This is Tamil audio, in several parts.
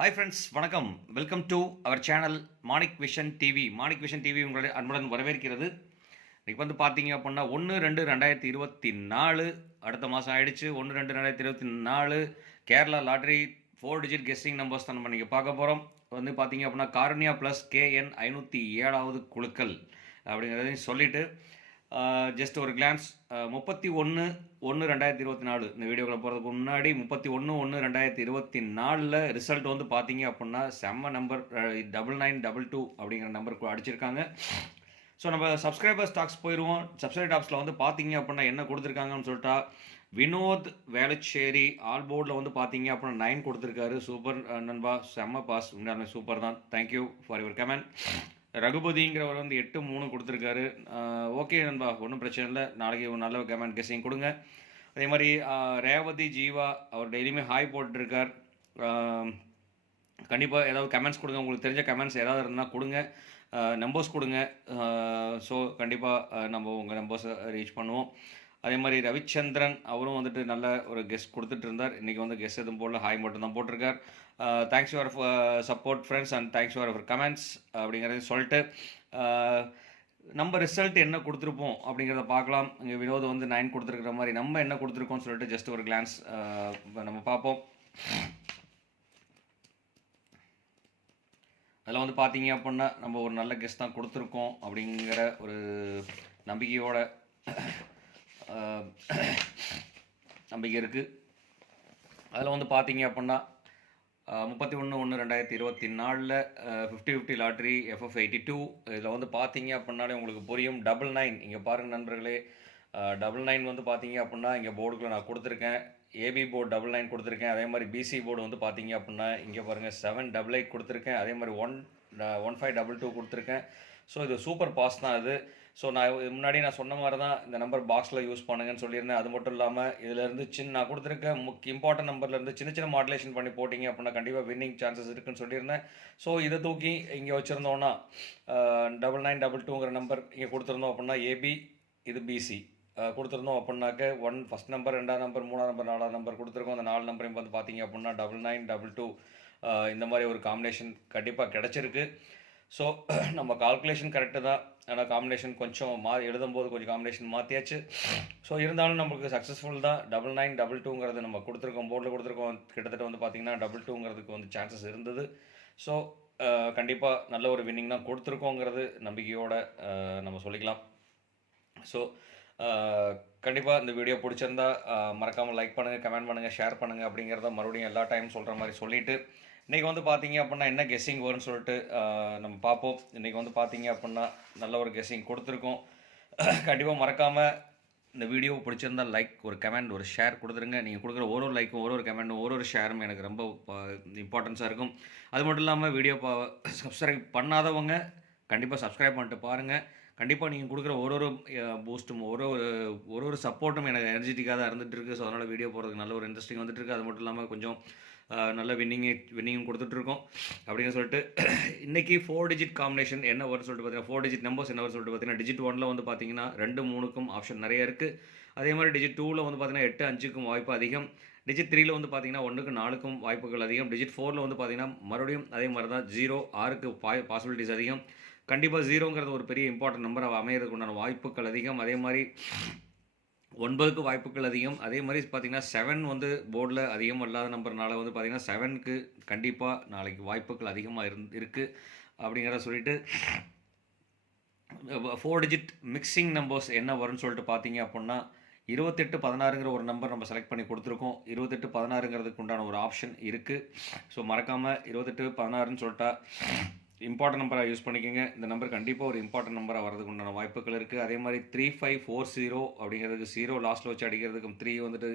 ஹாய் ஃப்ரெண்ட்ஸ், வணக்கம். Welcome to our channel Manik Vision TV. Manik Vision TV உங்களை அன்புடன் வரவேற்கிறது. இன்றைக்கி வந்து பார்த்தீங்க அப்படின்னா 1-2-2024 அடுத்த மாதம் ஆயிடுச்சு. 1-2-2024 கேரளா லாட்ரி 4 டிஜிட் கெஸ்டிங் நம்பர்ஸ் தான் நம்ம இன்றைக்கி பார்க்க போகிறோம். வந்து பார்த்தீங்க அப்படின்னா காருண்யா ப்ளஸ் KN 507வது குழுக்கள் அப்படிங்கிறதையும் சொல்லிவிட்டு ஜஸ்ட் ஒரு கிளான்ஸ் 31-1-2024 இந்த வீடியோக்குள்ள போகிறதுக்கு முன்னாடி 31-1-2024 ரிசல்ட் வந்து பார்த்தீங்க அப்படின்னா செம்ம நம்பர் 9922 அப்படிங்கிற நம்பருக்கு அடிச்சிருக்காங்க. ஸோ நம்ம சப்ஸ்கிரைபர் ஸ்டாக்ஸ் போயிடுவோம். சப்ஸ்கிரைப் டாக்ஸில் வந்து பார்த்தீங்க அப்படின்னா என்ன கொடுத்துருக்காங்கன்னு சொல்லிட்டா வினோத் வேளச்சேரி ஆல் போர்டில் வந்து பார்த்தீங்க அப்படின்னா 9 கொடுத்துருக்காரு. சூப்பர் நண்பா, செம்ம பாஸ், உண்மையாலுமே சூப்பர் தான். Thank you for your comment. ரகுபதிங்கிறவர் வந்து 8-3 கொடுத்துருக்காரு. ஓகே நண்பா, ஒன்றும் பிரச்சனை இல்லை. நாளைக்கு ஒரு நல்ல கமெண்ட் கெஸ்ஸிங் கொடுங்க. அதே மாதிரி ரேவதி ஜீவா அவர் டெய்லியுமே ஹாய் போட்டுருக்கார். கண்டிப்பாக ஏதாவது கமெண்ட்ஸ் கொடுங்க. உங்களுக்கு தெரிஞ்ச கமெண்ட்ஸ் ஏதாவது இருந்தால் கொடுங்க, நம்பர்ஸ் கொடுங்க. ஸோ கண்டிப்பாக நம்ம உங்கள் நம்பர்ஸை ரீச் பண்ணுவோம். அதே மாதிரி ரவிச்சந்திரன் அவரும் வந்துட்டு நல்ல ஒரு கெஸ்ட் கொடுத்துட்டு இருந்தார். இன்றைக்கி வந்து கெஸ்ட் எதுவும் போடல, ஹாய் மட்டும் தான் போட்டிருக்கார். Thanks your support friends and thanks your comments அப்படிங்கிறதையும் சொல்லிட்டு நம்ம ரிசல்ட் என்ன கொடுத்துருப்போம் அப்படிங்கிறத பார்க்கலாம். இங்கே வினோத் வந்து 9 கொடுத்துருக்குற மாதிரி நம்ம என்ன கொடுத்துருக்கோம்னு சொல்லிட்டு ஜஸ்ட் ஒரு கிளான்ஸ் நம்ம பார்ப்போம். அதில் வந்து பார்த்தீங்க அப்படின்னா நம்ம ஒரு நல்ல கெஸ்ட் தான் கொடுத்துருக்கோம் அப்படிங்கிற ஒரு நம்பிக்கை இருக்குது. அதில் வந்து பார்த்தீங்க அப்படின்னா 31-1-2024 50-50 லாட்ரி FF82 இதில் வந்து பார்த்தீங்க அப்படின்னாலே உங்களுக்கு புரியும். 99 இங்கே பாருங்கள் நண்பர்களே, 99 வந்து பார்த்தீங்க அப்படின்னா இங்கே போர்டுக்குள்ள நான் கொடுத்துருக்கேன். AB போர்டு 99 கொடுத்துருக்கேன். அதே மாதிரி BC போர்டு வந்து பார்த்தீங்க அப்படின்னா இங்கே பாருங்கள் 788 கொடுத்துருக்கேன். அதே மாதிரி 1522 கொடுத்துருக்கேன். ஸோ இது சூப்பர் பாஸ் தான் இது. ஸோ நான் முன்னாடி நான் சொன்ன மாதிரி தான் இந்த நம்பர் பாக்ஸில் யூஸ் பண்ணுங்கன்னு சொல்லியிருந்தேன். அது மட்டும் இல்லாமல் இதிலேருந்து நான் கொடுத்துருக்கேன் இம்பார்ட்டன்ட் நம்பர்லேருந்து சின்ன மாடுலேஷன் பண்ணி போட்டிங்க அப்படின்னா கண்டிப்பாக வின்னிங் சான்சஸ் இருக்குன்னு சொல்லியிருந்தேன். ஸோ இதை தூக்கி இங்கே வச்சுருந்தோன்னா 9922ங்கிற நம்பர் இங்கே கொடுத்துருந்தோம் அப்படின்னா AB, இது BC கொடுத்துருந்தோம் அப்படின்னாக்க 1 ஃபஸ்ட் நம்பர், 2ஆம் நம்பர், 3ஆம் நம்பர், 4ஆம் நம்பர் கொடுத்துருக்கோம். அந்த 4 நம்பரையும் வந்து பார்த்தீங்க அப்படின்னா 9922 இந்த மாதிரி ஒரு காம்பினேஷன் கண்டிப்பாக கிடச்சிருக்கு. ஸோ நம்ம கால்குலேஷன் கரெக்டு தான், ஆனால் காம்பினேஷன் கொஞ்சம் எழுதும்போது கொஞ்சம் காம்பினேஷன் மாற்றியாச்சு. ஸோ இருந்தாலும் நம்மளுக்கு சக்ஸஸ்ஃபுல் தான். 9922ங்கிறது நம்ம கொடுத்துருக்கோம், போர்டில் கொடுத்துருக்கோம். கிட்டத்தட்ட வந்து பார்த்திங்கன்னா 22ங்கிறதுக்கு வந்து சான்சஸ் இருந்தது. ஸோ கண்டிப்பாக நல்ல ஒரு வின்னிங் தான் கொடுத்துருக்கோங்கிறது நம்பிக்கையோடு நம்ம சொல்லிக்கலாம். ஸோ கண்டிப்பாக இந்த வீடியோ பிடிச்சிருந்தா மறக்காமல் லைக் பண்ணுங்கள், கமெண்ட் பண்ணுங்கள், ஷேர் பண்ணுங்கள் அப்படிங்கிறத மறுபடியும் எல்லா டைம் சொல்கிற மாதிரி சொல்லிவிட்டு இன்றைக்கி வந்து பார்த்தீங்க அப்படின்னா என்ன கெஸ்ஸிங் வரும்னு சொல்லிட்டு நம்ம பார்ப்போம். இன்றைக்கி வந்து பார்த்தீங்க அப்படின்னா நல்ல ஒரு கெஸ்ஸிங் கொடுத்துருக்கோம். கண்டிப்பாக மறக்காமல் இந்த வீடியோ பிடிச்சிருந்தால் லைக், ஒரு கமெண்ட், ஒரு ஷேர் கொடுத்துருங்க. நீங்கள் கொடுக்குற ஒரு லைக்கும் ஒரு கமெண்ட்டும் ஒரு ஷேரும் எனக்கு ரொம்ப இம்பார்ட்டன்ஸாக இருக்கும். அது மட்டும் இல்லாமல் வீடியோ சப்ஸ்கிரைப் பண்ணாதவங்க கண்டிப்பாக சப்ஸ்கிரைப் பண்ணிட்டு பாருங்கள். கண்டிப்பாக நீங்கள் கொடுக்குற ஒரு பூஸ்ட்டும் ஒரு சப்போர்ட்டும் எனக்கு எனர்ஜெட்டிக்காக தான் இருந்துகிட்ருக்கு. ஸோ அதனால் வீடியோ போகிறதுக்கு நல்ல ஒரு இன்ட்ரெஸ்டிங் வந்துட்டுருக்கு. அது மட்டும் இல்லாமல் கொஞ்சம் நல்ல வின்னிங்கும் கொடுத்துட்ருக்கோம் அப்படின்னு சொல்லிட்டு இன்றைக்கி 4 டிஜிட் காம்பினேஷன் என்ன வரும்னு சொல்லிட்டு பார்த்தீங்கன்னா 4 டிஜிட் நம்பர்ஸ் என்ன வரும்னு சொல்லிட்டு பார்த்தீங்கன்னா டிஜிட் 1 வந்து பார்த்தீங்கன்னா 2-3க்கும் ஆப்ஷன் நிறைய இருக்குது. அதே மாதிரி டிஜிட் 2 வந்து பார்த்தீங்கன்னா 8-5க்கும் வாய்ப்பு அதிகம். டிஜிட் 3 வந்து பார்த்தீங்கன்னா 1-4க்கும் வாய்ப்புகள் அதிகம். டிஜிட் 4 வந்து பார்த்தீங்கன்னா மறுபடியும் அதே மாதிரி தான் 0-6க்கு பாசிபிலிட்டிஸ் அதிகம். கண்டிப்பாக 0ங்கிறது ஒரு பெரிய இம்பார்ட்டன்ட் நம்பர் அமையறதுக்கு உண்டான வாய்ப்புகள் அதிகம். அதே மாதிரி 9க்கு வாய்ப்புகள் அதிகம். அதே மாதிரி பார்த்திங்கன்னா 7 வந்து போர்டில் அதிகம் இல்லாத நம்பர்னால வந்து பார்த்திங்கன்னா 7க்கு கண்டிப்பாக நாளைக்கு வாய்ப்புகள் அதிகமாக இருக்குது அப்படிங்கிறத சொல்லிவிட்டு 4 டிஜிட் மிக்சிங் நம்பர்ஸ் என்ன வரும்னு சொல்லிட்டு பார்த்தீங்க அப்படின்னா 28-16ங்கிற ஒரு நம்பர் நம்ம செலக்ட் பண்ணி கொடுத்துருக்கோம். 28-16ங்கிறதுக்கு உண்டான ஒரு ஆப்ஷன் இருக்குது. ஸோ மறக்காமல் 28-16ன்னு சொல்லிட்டா இம்பார்ட்டன்ட் நம்பராக யூஸ் பண்ணிக்கோங்க. இந்த நம்பர் கண்டிப்பாக ஒரு இம்பார்ட்டன்ட் நம்பராக வரதுக்கு உண்டான வாய்ப்புகள் இருக்குது. அதே மாதிரி 3540 அப்படிங்கிறதுக்கு 0 லாஸ்ட்டில் வச்சு அடிக்கிறதுக்கும் 3 வந்துட்டு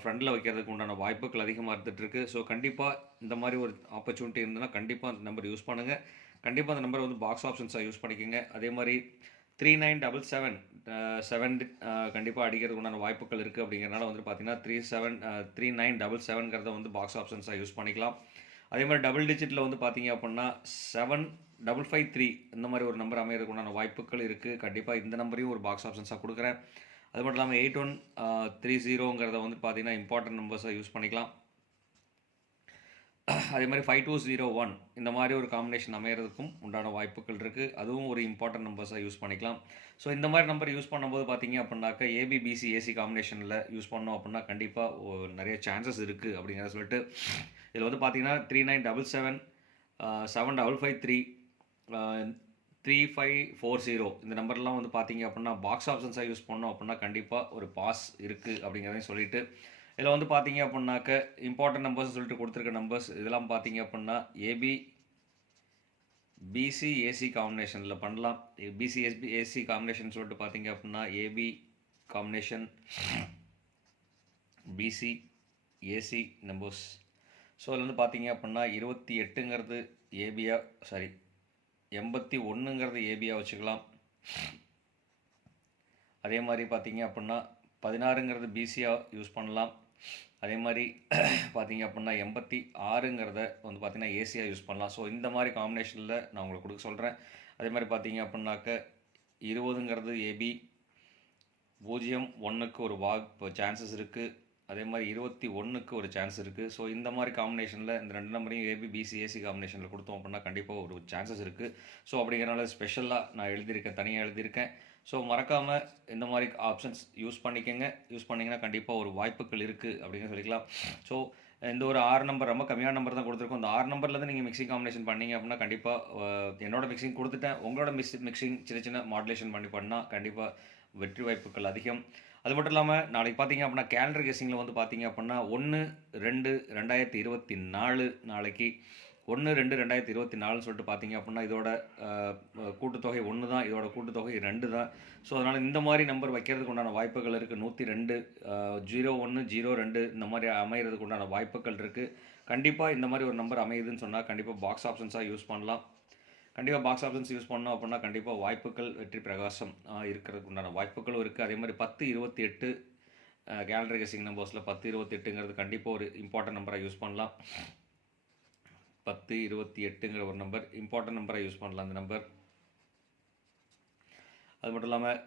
ஃப்ரண்டில் வைக்கிறதுக்கு உண்டான வாய்ப்புகள் அதிகமாக இருந்துகிட்ருக்கு. ஸோ கண்டிப்பாக இந்த மாதிரி ஒரு ஆப்பர்ச்சுனிட்டி இருந்ததுன்னா கண்டிப்பாக அந்த நம்பர் யூஸ் பண்ணுங்கள். கண்டிப்பாக அந்த நம்பர் வந்து பாக்ஸ் ஆப்ஷன்ஸாக யூஸ் பண்ணிக்கோங்க. அதே மாதிரி 3977 கண்டிப்பாக அடிக்கிறதுக்கு உண்டான வாய்ப்புகள் இருக்குது. அப்படிங்கிறனால வந்து பார்த்திங்கன்னா 3977ங்கிறத வந்து பாக்ஸ் ஆப்ஷன்ஸாக யூஸ் பண்ணிக்கலாம். அதே மாதிரி டபுள் டிஜிட்டில் வந்து பார்த்தீங்க அப்படின்னா 7553 இந்த மாதிரி ஒரு நம்பர் அமையறதுக்கு உண்டான வாய்ப்புகள் இருக்குது. கண்டிப்பாக இந்த நம்பரையும் ஒரு பாக்ஸ் ஆப்ஷன்ஸாக கொடுக்குறேன். அது மட்டும் இல்லாமல் 8130ங்கிறத வந்து பார்த்தீங்கன்னா இம்பார்ட்டன்ட் நம்பர்ஸாக யூஸ் பண்ணிக்கலாம். அதே மாதிரி 5201 இந்த மாதிரி ஒரு காம்பினேஷன் அமையறதுக்கும் உண்டான வாய்ப்புகள் இருக்குது. அதுவும் ஒரு இம்பார்ட்டன்ட் நம்பர்ஸாக யூஸ் பண்ணிக்கலாம். ஸோ இந்த மாதிரி நம்பர் யூஸ் பண்ணும்போது பார்த்தீங்க அப்படின்னாக்கா ஏபிபிசி ஏசி காம்பினேஷனில் யூஸ் பண்ணோம் அப்படின்னா கண்டிப்பாக நிறைய சான்சஸ் இருக்குது அப்படிங்கிறத சொல்லிட்டு இதில் வந்து பார்த்தீங்கன்னா 3977 7553 3540 இந்த நம்பர்லாம் வந்து பார்த்தீங்க அப்படின்னா பாக்ஸ் ஆப்ஷன்ஸாக யூஸ் பண்ணோம் அப்படின்னா கண்டிப்பாக ஒரு பாஸ் இருக்குது அப்படிங்கிறதையும் சொல்லிட்டு இதில் வந்து பார்த்தீங்க அப்படின்னாக்க இம்பார்ட்டன்ட் நம்பர்ஸ் சொல்லிட்டு கொடுத்துருக்க நம்பர்ஸ் இதெல்லாம் பார்த்தீங்க அப்படின்னா ஏபி பிசி ஏசி காம்பினேஷனில் பண்ணலாம். பிசி ஏசி காம்பினேஷன் சொல்லிட்டு பார்த்தீங்க அப்படின்னா AB combination BC AC numbers. So அதில் வந்து பார்த்தீங்க அப்படின்னா 28ங்கிறது ஏபியா 81ங்கிறது ஏபியா வச்சுக்கலாம். அதே மாதிரி பார்த்தீங்க அப்படின்னா 16ங்கிறது பிசியாக யூஸ் பண்ணலாம். அதே மாதிரி பார்த்தீங்க அப்படின்னா 86ங்கிறத வந்து பார்த்தீங்கன்னா ஏசியாக யூஸ் பண்ணலாம். ஸோ இந்த மாதிரி காம்பினேஷனில் நான் உங்களுக்கு கொடுக்க சொல்கிறேன். அதே மாதிரி பார்த்தீங்க அப்படின்னாக்க 20ங்கிறது ஏபி 01க்கு ஒரு சான்சஸ் இருக்குது. அதே மாதிரி 21க்கு ஒரு சான்ஸ் இருக்குது. ஸோ இந்த மாதிரி காம்பினேஷனில் இந்த ரெண்டு நம்பரையும் ஏபி பிசி ஏசி காம்பினேஷனில் கொடுத்தோம் அப்படின்னா கண்டிப்பாக ஒரு சான்சஸ் இருக்குது. ஸோ அப்படிங்கிறனால ஸ்பெஷலாக நான் எழுதியிருக்கேன், தனியாக எழுதியிருக்கேன். ஸோ மறக்காமல் இந்த மாதிரி ஆப்ஷன்ஸ் யூஸ் பண்ணிக்கோங்க. யூஸ் பண்ணிங்கன்னா கண்டிப்பாக ஒரு வாய்ப்புகள் இருக்குது அப்படின்னு சொல்லிக்கலாம். ஸோ இந்த ஒரு 6 நம்பர் ரொம்ப கம்மியான நம்பர் தான் கொடுத்துருக்கோம். இந்த 6 நம்பர்லேருந்து நீங்கள் மிக்சிங் காம்பினேஷன் பண்ணீங்க அப்படின்னா கண்டிப்பாக என்னோட மிக்சிங் கொடுத்துட்டேன். உங்களோட மிக்சிங் சின்ன சின்ன மாடுலேஷன் பண்ணால் கண்டிப்பாக வெற்றி வாய்ப்புகள் அதிகம். அது மட்டும் இல்லாமல் நாளைக்கு பார்த்தீங்க அப்படின்னா கேலண்டர் கெஸ்ஸிங்கில் வந்து பார்த்தீங்க அப்படின்னா 1/2/2024 நாளைக்கு 1/2/2024 சொல்லிட்டு பார்த்தீங்க அப்படின்னா இதோட கூட்டுத்தொகை 1 தான், இதோட கூட்டுத்தொகை 2 தான். ஸோ அதனால் இந்த மாதிரி நம்பர் வைக்கிறதுக்கு உண்டான வாய்ப்புகள் இருக்குது. 102 01 02 இந்த மாதிரி அமைகிறதுக்கு உண்டான வாய்ப்புகள் இருக்குது. கண்டிப்பாக இந்த மாதிரி ஒரு நம்பர் அமையுதுன்னு சொன்னால் கண்டிப்பாக பாக்ஸ் ஆப்ஷன்ஸாக யூஸ் பண்ணலாம். கண்டிப்பாக பாக்ஸ் ஆப்ஷன்ஸ் யூஸ் பண்ணோம் அப்படின்னா கண்டிப்பாக வாய்ப்புகள் வெற்றி பிரகாசம் இருக்கிறதுக்கு உண்டான வாய்ப்புகளும் இருக்குது. அதே மாதிரி 1028 கேலண்டர் கெஸ்ஸிங் நம்பர்ஸில் 1028ங்கிறது கண்டிப்பாக ஒரு இம்பார்ட்டன்ட் நம்பராக யூஸ் பண்ணலாம். 1028ங்கிற ஒரு நம்பர் இம்பார்ட்டன்ட் நம்பராக யூஸ் பண்ணலாம் அந்த நம்பர். அது மட்டும் இல்லாமல்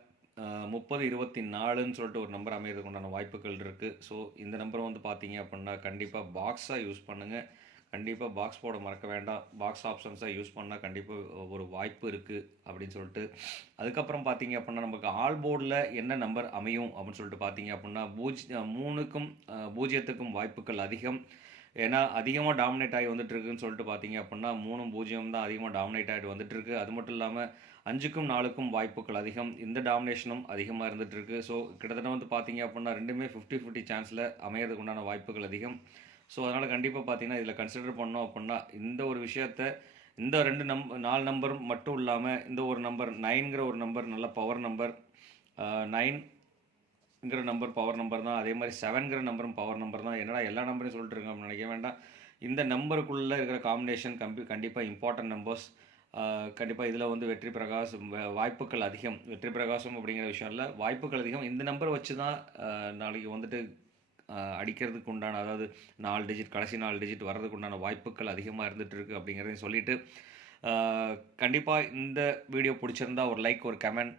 3024ன்னு சொல்லிட்டு ஒரு நம்பர் அமைகிறதுக்கு உண்டான வாய்ப்புகள் இருக்குது. ஸோ இந்த நம்பர் வந்து பார்த்தீங்க அப்படின்னா கண்டிப்பாக பாக்ஸாக யூஸ் பண்ணுங்கள். கண்டிப்பாக பாக்ஸ் போட மறக்க வேண்டாம். பாக்ஸ் ஆப்ஷன்ஸாக யூஸ் பண்ணால் கண்டிப்பாக ஒரு வாய்ப்பு இருக்குது அப்படின்னு சொல்லிட்டு அதுக்கப்புறம் பார்த்தீங்க அப்படின்னா நமக்கு ஆல் போர்டில் என்ன நம்பர் அமையும் அப்படின்னு சொல்லிட்டு பார்த்தீங்க அப்படின்னா 3க்கும் 0க்கும் வாய்ப்புகள் அதிகம். ஏன்னா அதிகமாக டாமினேட் ஆகி வந்துட்டுருக்குன்னு சொல்லிட்டு பார்த்தீங்க அப்படின்னா 3 0 தான் அதிகமாக டாமினேட் ஆகிட்டு வந்துட்டுருக்கு. அது மட்டும் இல்லாமல் 5க்கும் 4க்கும் வாய்ப்புகள் அதிகம். இந்த டாமினேஷனும் அதிகமாக இருந்துகிட்ருக்கு. ஸோ கிட்டத்தட்ட வந்து பார்த்தீங்க அப்படின்னா ரெண்டுமே 50-50 சான்ஸில் அமையறதுக்கு உண்டான வாய்ப்புகள் அதிகம். ஸோ அதனால் கண்டிப்பாக பார்த்தீங்கன்னா இதில் கன்சிடர் பண்ணோம் அப்படின்னா இந்த ஒரு விஷயத்த இந்த 4 நம்பரும் மட்டும் இல்லாமல் இந்த ஒரு நம்பர் 9ங்கிற ஒரு நம்பர் நல்ல பவர் நம்பர். 9ங்கிற நம்பர் பவர் நம்பர் தான். அதே மாதிரி 7ங்கிற நம்பரும் பவர் நம்பர் தான். என்னடா எல்லா நம்பரையும் சொல்லிட்டு இருக்கோம் அப்படின்னு நினைக்க வேண்டாம். இந்த நம்பருக்குள்ளே இருக்கிற காம்பினேஷன் கண்டிப்பாக இம்பார்ட்டன்ட் நம்பர்ஸ். கண்டிப்பாக இதில் வந்து வெற்றி பிரகாசம் வாய்ப்புகள் அதிகம். வெற்றி பிரகாசம் அப்படிங்கிற விஷயம் இல்லை, வாய்ப்புகள் அதிகம். இந்த நம்பரை வச்சு தான் நாளைக்கு வந்துட்டு அடிக்கிறதுக்கு உண்டான, அதாவது 4 டிஜிட் கடைசி 4 டிஜிட் வர்றதுக்கு உண்டான வாய்ப்புகள் அதிகமாக இருந்துகிட்ருக்கு அப்படிங்கிறதையும் சொல்லிவிட்டு கண்டிப்பாக இந்த வீடியோ பிடிச்சிருந்தா ஒரு லைக், ஒரு கமெண்ட்,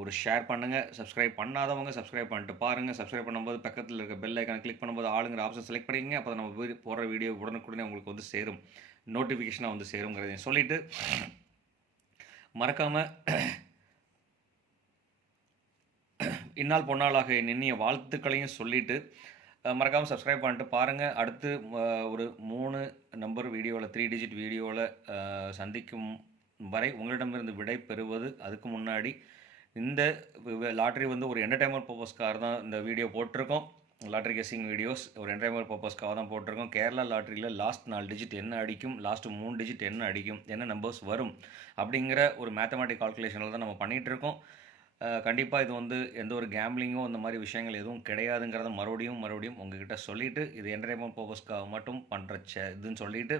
ஒரு ஷேர் பண்ணுங்கள். சப்ஸ்கிரைப் பண்ணாதவங்க சப்ஸ்கிரைப் பண்ணிட்டு பாருங்கள். சப்ஸ்கிரைப் பண்ணும்போது பக்கத்தில் இருக்க பெல் ஐக்கானை கிளிக் பண்ணும்போது ஆளுங்கிற ஆப்ஷன் செலக்ட் பண்ணிங்க. அப்போ நம்ம போடுற வீடியோ உடனுக்குடனே உங்களுக்கு வந்து சேரும், நோட்டிஃபிகேஷனாக வந்து சேருங்கிறதையும் சொல்லிவிட்டு மறக்காமல் இந்நாள் பொன்னாளாக என் இனிய வாழ்த்துக்களையும் சொல்லிவிட்டு மறக்காமல் சப்ஸ்கிரைப் பண்ணிட்டு பாருங்கள். அடுத்து ஒரு 3 நம்பர் வீடியோவில் 3 டிஜிட் வீடியோவில் சந்திக்கும் வரை உங்களிடமிருந்து விடை பெறுவது. அதுக்கு முன்னாடி இந்த லாட்ரி வந்து ஒரு என்டர்டைன்மெண்ட் பர்பஸ்க்காக தான் இந்த வீடியோ போட்டிருக்கோம். லாட்ரி கெஸ்ஸிங் வீடியோஸ் ஒரு என்டர்டைன்மெண்ட் பர்பஸ்க்காக தான் போட்டிருக்கோம். கேரளா லாட்ரியில் லாஸ்ட் 4 டிஜிட் என்ன அடிக்கும், லாஸ்ட்டு 3 டிஜிட் என்ன அடிக்கும், என்ன நம்பர்ஸ் வரும் அப்படிங்கிற ஒரு மேத்தமேட்டிக் கால்குலேஷனில் தான் நம்ம பண்ணிகிட்ருக்கோம். கண்டிப்பாக இது வந்து எந்த ஒரு கேம்லிங்கோ இந்த மாதிரி விஷயங்கள் எதுவும் கிடையாதுங்கிறத மறுபடியும் உங்ககிட்ட சொல்லிவிட்டு இது என்டர்டைன்மெண்ட் பர்பஸ்க்காக மட்டும் பண்ணுற இதுன்னு சொல்லிவிட்டு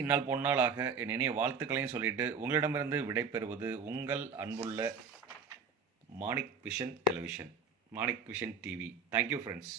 இந்நாள் பொன்னாளாக என் இனிய வாழ்த்துக்களையும் சொல்லிவிட்டு உங்களிடமிருந்து விடைபெறுவது உங்கள் அன்புள்ள Manik vision television, Manik Vision TV. Thank you friends.